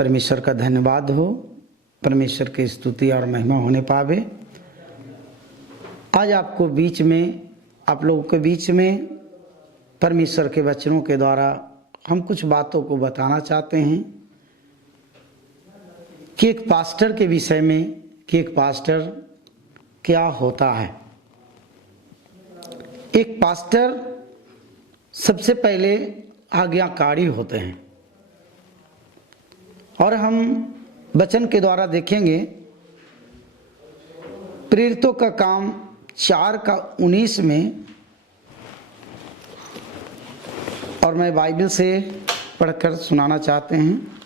परमेश्वर का धन्यवाद हो, परमेश्वर की स्तुति और महिमा होने पावे। आज आप लोगों के बीच में परमेश्वर के वचनों के द्वारा हम कुछ बातों को बताना चाहते हैं कि एक पास्टर के विषय में, कि एक पास्टर क्या होता है। एक पास्टर सबसे पहले आज्ञाकारी होते हैं और हम वचन के द्वारा देखेंगे प्रेरितों का काम 4:19 में, और मैं बाइबल से पढ़कर सुनाना चाहते हैं।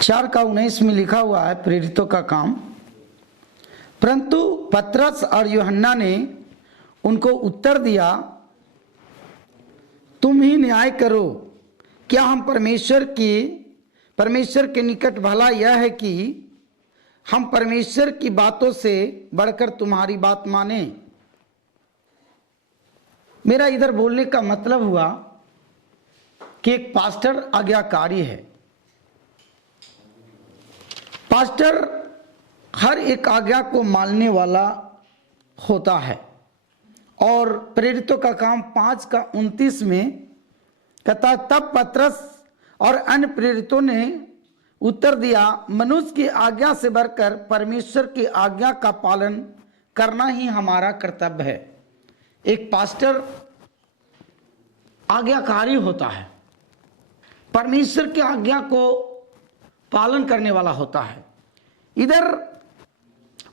चार का 19 में लिखा हुआ है प्रेरितों का काम। परंतु पतरस और यूहन्ना ने उनको उत्तर दिया, तुम ही न्याय करो। क्या हम परमेश्वर के निकट भला यह है कि हम परमेश्वर की बातों से बढ़कर तुम्हारी बात माने। मेरा इधर बोलने का मतलब हुआ कि एक पास्टर आज्ञाकारी है। पास्टर हर एक आज्ञा को मानने वाला होता है। और प्रेरितों का काम 5:29 में कहता, तब पतरस और अन्य प्रेरितों ने उत्तर दिया, मनुष्य की आज्ञा से बढ़कर परमेश्वर की आज्ञा का पालन करना ही हमारा कर्तव्य है। एक पास्टर आज्ञाकारी होता है, परमेश्वर की आज्ञा को पालन करने वाला होता है। इधर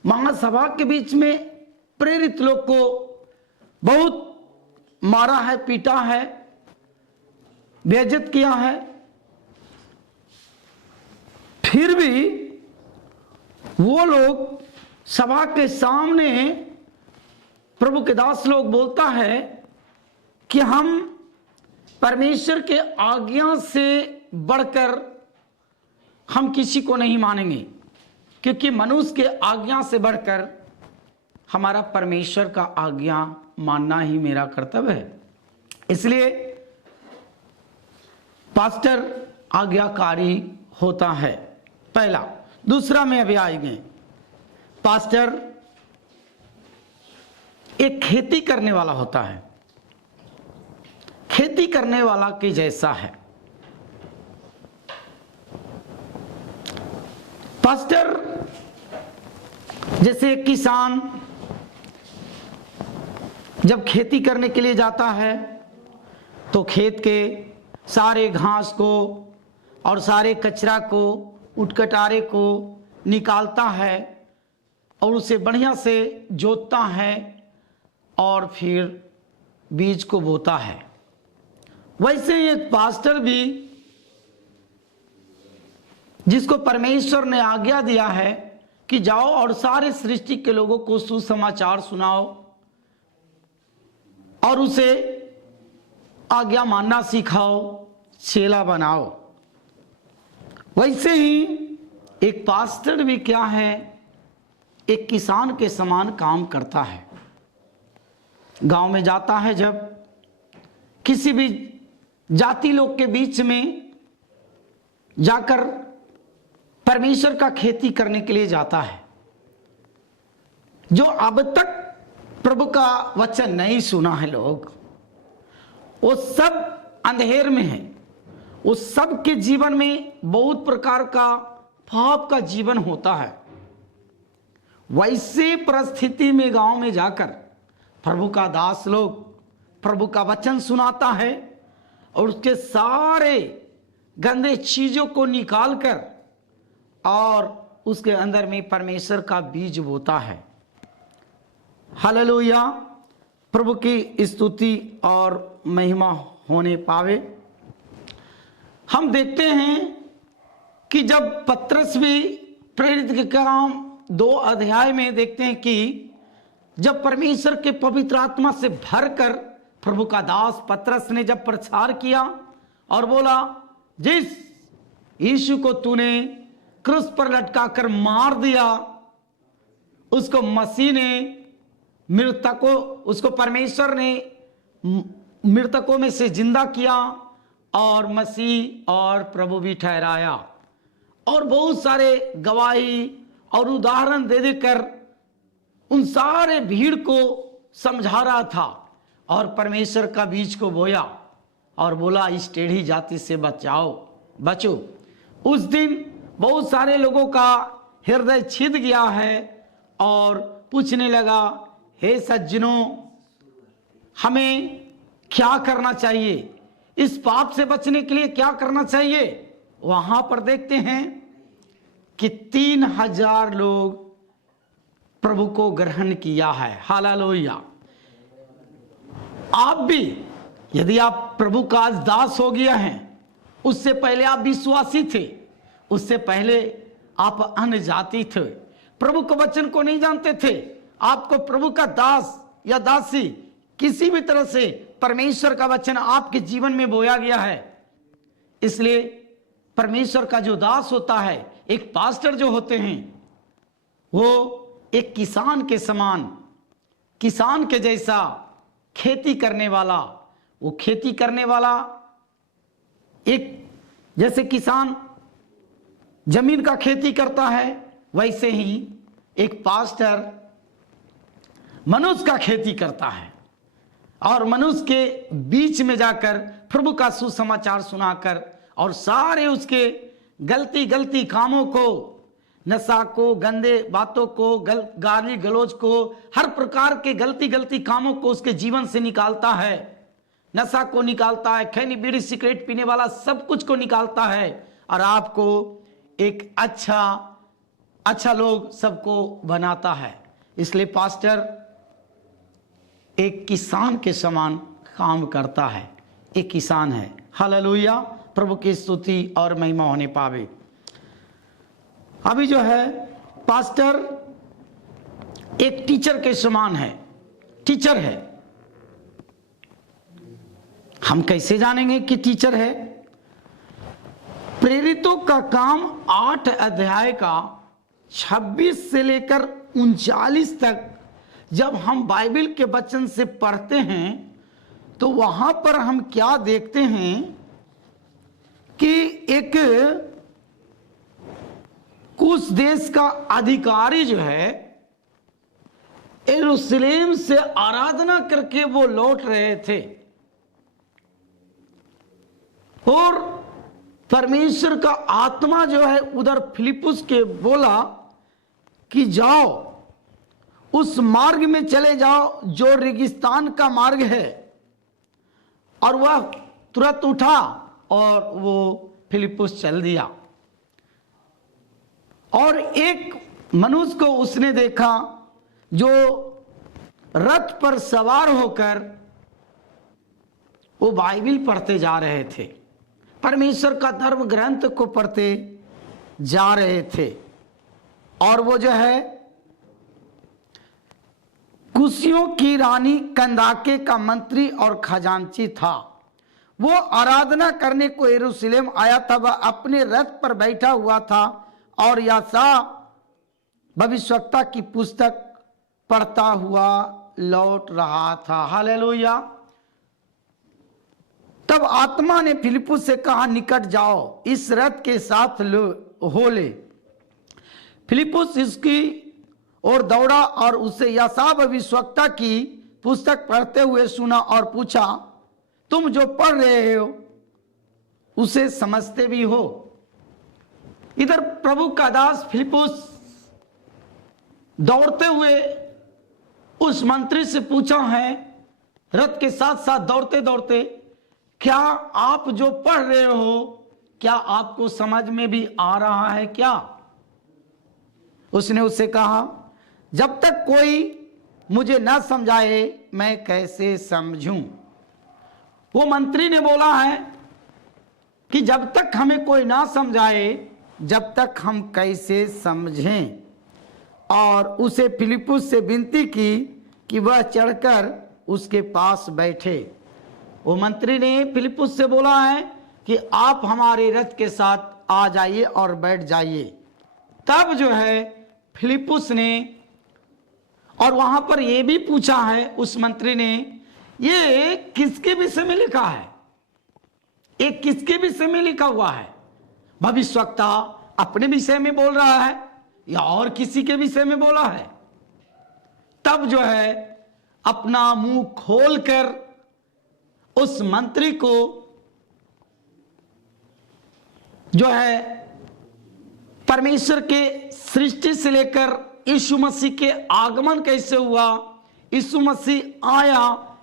महासभा के बीच में प्रेरित लोग को बहुत मारा है, पीटा है, बेइज्जत किया है, फिर भी वो लोग सभा के सामने प्रभु के दास लोग बोलता है कि हम परमेश्वर के आज्ञा से बढ़कर हम किसी को नहीं मानेंगे, क्योंकि मनुष्य के आज्ञा से बढ़कर हमारा परमेश्वर का आज्ञा मानना ही मेरा कर्तव्य है। इसलिए पास्टर आज्ञाकारी होता है, पहला। दूसरा में अभी आएंगे, पास्टर एक खेती करने वाला होता है, खेती करने वाला के जैसा है। पास्टर जैसे किसान जब खेती करने के लिए जाता है तो खेत के सारे घास को और सारे कचरा को, उटकटारे को निकालता है और उसे बढ़िया से जोतता है और फिर बीज को बोता है। वैसे ही एक पास्टर भी, जिसको परमेश्वर ने आज्ञा दिया है कि जाओ और सारे सृष्टि के लोगों को सुसमाचार सुनाओ और उसे आज्ञा मानना सिखाओ, चेला बनाओ। वैसे ही एक पास्टर भी क्या है, एक किसान के समान काम करता है। गांव में जाता है, जब किसी भी जाति लोग के बीच में जाकर परमेश्वर का खेती करने के लिए जाता है। जो अब तक प्रभु का वचन नहीं सुना है लोग, वो सब अंधेर में है। उस सब के जीवन में बहुत प्रकार का पाप का जीवन होता है। वैसे परिस्थिति में गांव में जाकर प्रभु का दास लोग प्रभु का वचन सुनाता है और उसके सारे गंदे चीजों को निकालकर और उसके अंदर में परमेश्वर का बीज बोता है। हालेलुया, प्रभु की स्तुति और महिमा होने पावे। हम देखते हैं कि जब पतरस भी प्रेरित के काम 2 अध्याय में देखते हैं कि जब परमेश्वर के पवित्र आत्मा से भरकर प्रभु का दास पतरस ने जब प्रचार किया और बोला जिस यीशु को तूने क्रूस पर लटकाकर मार दिया, उसको मसीह ने उसको परमेश्वर ने मृतकों में से जिंदा किया और मसीह और प्रभु भी ठहराया। और बहुत सारे गवाही और उदाहरण दे देकर उन सारे भीड़ को समझा रहा था और परमेश्वर का बीज को बोया और बोला इस टेढ़ी जाति से बचो। उस दिन बहुत सारे लोगों का हृदय छिद गया है और पूछने लगा, हे सज्जनों, हमें क्या करना चाहिए, इस पाप से बचने के लिए क्या करना चाहिए। वहां पर देखते हैं कि 3000 लोग प्रभु को ग्रहण किया है। हालेलुया। आप भी यदि आप प्रभु का आज दास हो गया हैं, उससे पहले आप विश्वासी थे, उससे पहले आप अन्य जाति थे, प्रभु के वचन को नहीं जानते थे, आपको प्रभु का दास या दासी किसी भी तरह से परमेश्वर का वचन आपके जीवन में बोया गया है। इसलिए परमेश्वर का जो दास होता है, एक पास्टर जो होते हैं, वो एक किसान के समान, किसान के जैसा खेती करने वाला, वो खेती करने वाला एक जैसे किसान जमीन का खेती करता है, वैसे ही एक पास्टर मनुष्य का खेती करता है और मनुष्य के बीच में जाकर प्रभु का सुसमाचार सुनाकर और सारे उसके गलती कामों को, नशा को, गंदे बातों को, गाली गलौज को, हर प्रकार के गलती कामों को उसके जीवन से निकालता है। नशा को निकालता है, खैनी बीड़ी सिगरेट पीने वाला सब कुछ को निकालता है और आपको एक अच्छा लोग सबको बनाता है। इसलिए पास्टर एक किसान के समान काम करता है, एक किसान है। हालेलुया। प्रभु की स्तुति और महिमा होने पावे। अभी जो है पास्टर एक टीचर के समान है, टीचर है। हम कैसे जानेंगे कि टीचर है? प्रेरितों का काम 8 अध्याय का 26 से लेकर 39 तक जब हम बाइबल के वचन से पढ़ते हैं तो वहां पर हम क्या देखते हैं कि एक कुछ देश का अधिकारी जो है यरूशलेम से आराधना करके वो लौट रहे थे और परमेश्वर का आत्मा जो है उधर फिलिप्पुस के बोला कि जाओ उस मार्ग में चले जाओ जो रेगिस्तान का मार्ग है। और वह तुरंत उठा और वो फिलिप्पुस चल दिया और एक मनुष्य को उसने देखा जो रथ पर सवार होकर वो बाइबल पढ़ते जा रहे थे, परमेश्वर का धर्म ग्रंथ को पढ़ते जा रहे थे। और वो जो है कुशियों की रानी कंदाके का मंत्री और खजांची था। वो आराधना करने को यरूशलेम आया था। वह अपने रथ पर बैठा हुआ था और यशायाह भविष्यवक्ता की पुस्तक पढ़ता हुआ लौट रहा था। हालेलुया। तब आत्मा ने फिलिप्पुस से कहा, निकट जाओ, इस रथ के साथ हो ले। फिलिप्पुस इसकी और दौड़ा और उसे यशायाह भविष्यवक्ता की पुस्तक पढ़ते हुए सुना और पूछा, तुम जो पढ़ रहे हो उसे समझते भी हो? इधर प्रभु का दास फिलिप्पुस दौड़ते हुए उस मंत्री से पूछा है, रथ के साथ साथ दौड़ते दौड़ते, क्या आप जो पढ़ रहे हो क्या आपको समझ में भी आ रहा है क्या? उसने उससे कहा, जब तक कोई मुझे न समझाए मैं कैसे समझूं। वो मंत्री ने बोला है कि जब तक हमें कोई ना समझाए जब तक हम कैसे समझें। और उसे फिलिप्पुस से विनती की कि वह चढ़कर उसके पास बैठे। वो मंत्री ने फिलिप्पुस से बोला है कि आप हमारे रथ के साथ आ जाइए और बैठ जाइए। तब जो है फिलिप्पुस ने, और वहां पर यह भी पूछा है उस मंत्री ने, ये किसके विषय में लिखा है, ये किसके विषय में लिखा हुआ है? भविष्यवक्ता अपने विषय में बोल रहा है या और किसी के विषय में बोला है? तब जो है अपना मुंह खोलकर उस मंत्री को जो है परमेश्वर के सृष्टि से लेकर यीशु मसीह के आगमन कैसे हुआ, यीशु मसीह आया,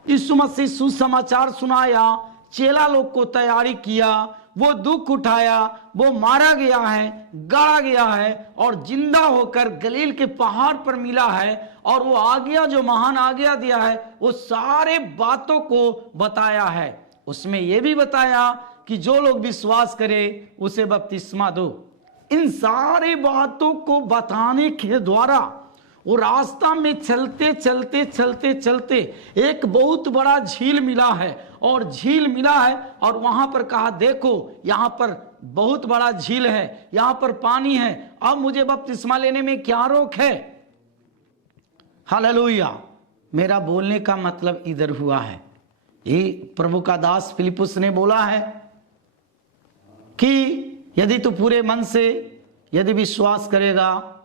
यीशु मसीह सुसमाचार सुनाया, चेला लोग को तैयारी किया, वो दुख उठाया, वो मारा गया है, गाड़ा गया है और जिंदा होकर गलील के पहाड़ पर मिला है, और वो आज्ञा जो महान आज्ञा दिया है वो सारे बातों को बताया है। उसमें यह भी बताया कि जो लोग विश्वास करे उसे बपतिस्मा दो। इन सारे बातों को बताने के द्वारा वो रास्ता में चलते चलते चलते चलते एक बहुत बड़ा झील मिला है, और झील मिला है और वहां पर कहा देखो यहां पर बहुत बड़ा झील है, यहां पर पानी है, अब मुझे बपतिस्मा लेने में क्या रोक है? हालेलुया। मेरा बोलने का मतलब इधर हुआ है, ये प्रभु का दास फिलिप्पुस ने बोला है कि यदि तू पूरे मन से यदि विश्वास करेगा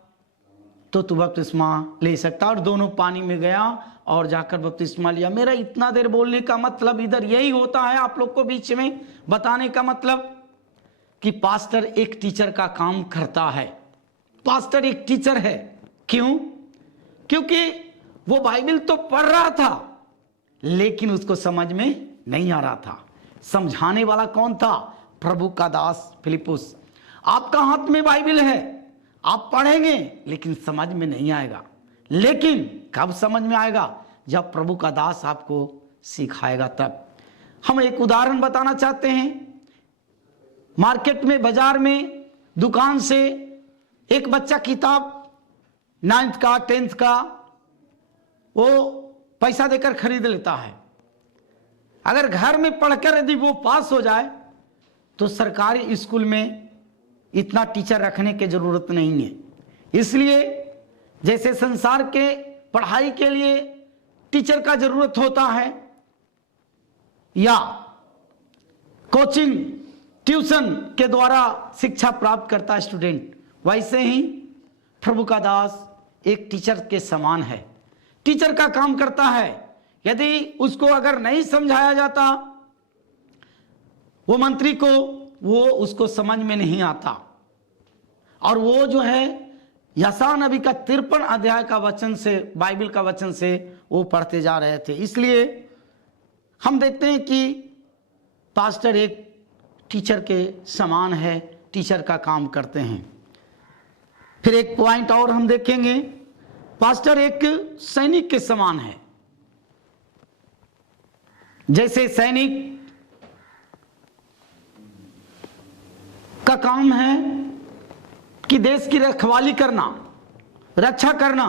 तो तू बपतिस्मा ले सकता। और दोनों पानी में गया और जाकर बपतिस्मा लिया। मेरा इतना देर बोलने का मतलब इधर यही होता है, आप लोग को बीच में बताने का मतलब कि पास्टर एक टीचर का काम करता है। पास्टर एक टीचर है। क्यों? क्योंकि वो बाइबल तो पढ़ रहा था लेकिन उसको समझ में नहीं आ रहा था। समझाने वाला कौन था? प्रभु का दास फिलिप्पुस। आपका हाथ में बाइबल है, आप पढ़ेंगे लेकिन समझ में नहीं आएगा। लेकिन कब समझ में आएगा? जब प्रभु का दास आपको सिखाएगा तब। हम एक उदाहरण बताना चाहते हैं। मार्केट में, बाजार में, दुकान से एक बच्चा किताब 9th का 10th का वो पैसा देकर खरीद लेता है। अगर घर में पढ़कर यदि वो पास हो जाए तो सरकारी स्कूल में इतना टीचर रखने की जरूरत नहीं है। इसलिए जैसे संसार के पढ़ाई के लिए टीचर का जरूरत होता है या कोचिंग ट्यूशन के द्वारा शिक्षा प्राप्त करता है स्टूडेंट, वैसे ही प्रभु का दास एक टीचर के समान है। टीचर का काम करता है। यदि उसको अगर नहीं समझाया जाता वो मंत्री को, वो उसको समझ में नहीं आता। और वो जो है यशायाह नबी का 53 अध्याय का वचन से, बाइबल का वचन से वो पढ़ते जा रहे थे। इसलिए हम देखते हैं कि पास्टर एक टीचर के समान है, टीचर का काम करते हैं। फिर एक पॉइंट और हम देखेंगे, पास्टर एक सैनिक के समान है। जैसे सैनिक का काम है कि देश की रखवाली करना, रक्षा करना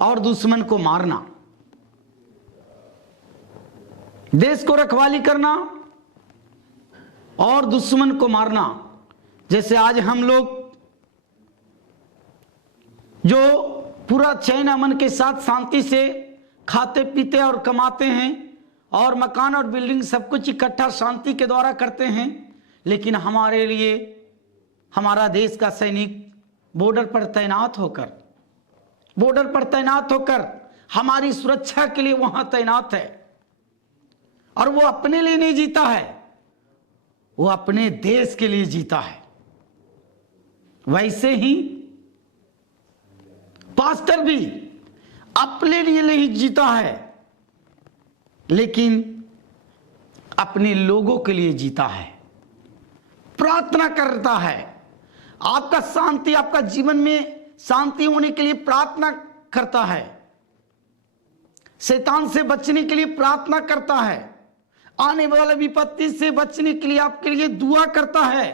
और दुश्मन को मारना। देश को रखवाली करना और दुश्मन को मारना। जैसे आज हम लोग जो पूरा चैन अमन के साथ शांति से खाते पीते और कमाते हैं और मकान और बिल्डिंग सब कुछ इकट्ठा शांति के द्वारा करते हैं, लेकिन हमारे लिए हमारा देश का सैनिक बॉर्डर पर तैनात होकर हमारी सुरक्षा के लिए वहां तैनात है। और वो अपने लिए नहीं जीता है, वो अपने देश के लिए जीता है। वैसे ही पास्टर भी अपने लिए नहीं जीता है लेकिन अपने लोगों के लिए जीता है, प्रार्थना करता है। आपका शांति, आपका जीवन में शांति होने के लिए प्रार्थना करता है, शैतान से बचने के लिए प्रार्थना करता है, आने वाले विपत्ति से बचने के लिए आपके लिए दुआ करता है।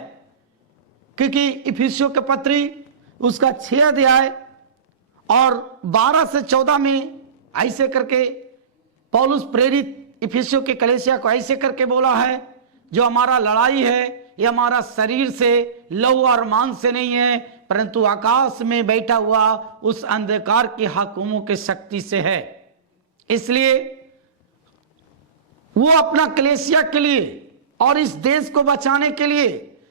क्योंकि इफिसियों के पत्री उसका 6 अध्याय और 12 से 14 में ऐसे करके पौलुस प्रेरित इफिसियों के कलीसिया को ऐसे करके बोला है जो हमारा लड़ाई है ये हमारा शरीर से, लहू और मांस से नहीं है, परंतु आकाश में बैठा हुआ उस अंधकार के हाकिमों के शक्ति से है। इसलिए वो अपना कलीसिया के लिए और इस देश को बचाने के लिए,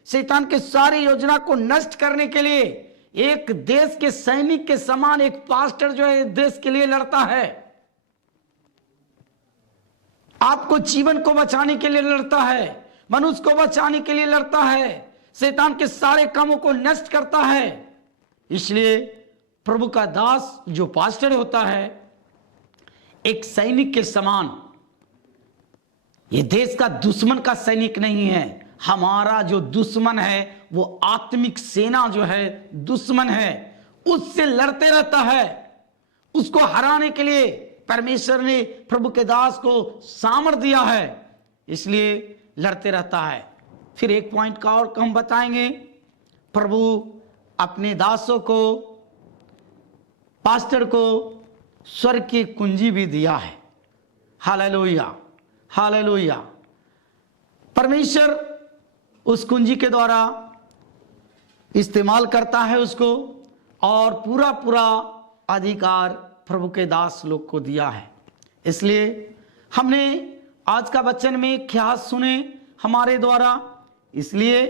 शैतान के सारी योजना को नष्ट करने के लिए एक देश के सैनिक के समान एक पास्टर जो है देश के लिए लड़ता है। आपको जीवन को बचाने के लिए लड़ता है, मनुष्य को बचाने के लिए लड़ता है, शैतान के सारे कामों को नष्ट करता है। इसलिए प्रभु का दास जो पास्टर होता है एक सैनिक के समान, ये देश का दुश्मन का सैनिक नहीं है। हमारा जो दुश्मन है वो आत्मिक सेना जो है दुश्मन है, उससे लड़ते रहता है। उसको हराने के लिए परमेश्वर ने प्रभु के दास को सामर्थ दिया है, इसलिए लड़ते रहता है। फिर एक पॉइंट का और हम बताएंगे, प्रभु अपने दासों को, पास्टर को स्वर्ग की कुंजी भी दिया है। Hallelujah, hallelujah. परमेश्वर उस कुंजी के द्वारा इस्तेमाल करता है उसको, और पूरा पूरा अधिकार प्रभु के दास लोग को दिया है। इसलिए हमने आज का वचन में क्या सुने हमारे द्वारा, इसलिए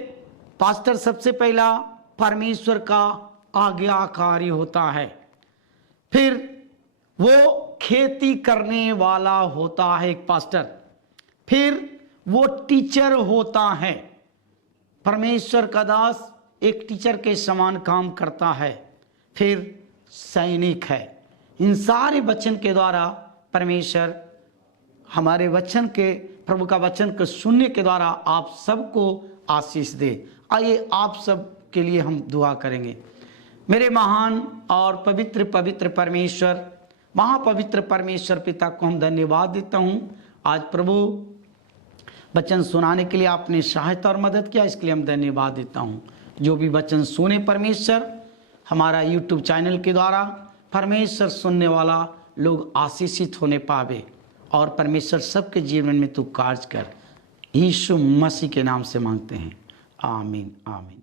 पास्टर सबसे पहला परमेश्वर का आज्ञाकारी होता है, फिर वो खेती करने वाला होता है एक पास्टर, फिर वो टीचर होता है। परमेश्वर का दास एक टीचर के समान काम करता है, फिर सैनिक है। इन सारे वचन के द्वारा परमेश्वर हमारे वचन के, प्रभु का वचन को सुनने के द्वारा आप सबको आशीष दे। आइए आप सब के लिए हम दुआ करेंगे। मेरे महान और पवित्र पवित्र परमेश्वर, महापवित्र परमेश्वर पिता को हम धन्यवाद देता हूँ। आज प्रभु वचन सुनाने के लिए आपने सहायता और मदद किया, इसके लिए हम धन्यवाद देता हूँ। जो भी वचन सुने परमेश्वर, हमारा यूट्यूब चैनल के द्वारा परमेश्वर सुनने वाला लोग आशीषित होने पावे, और परमेश्वर सबके जीवन में तू कार्य कर। यीशु मसीह के नाम से मांगते हैं, आमीन आमीन।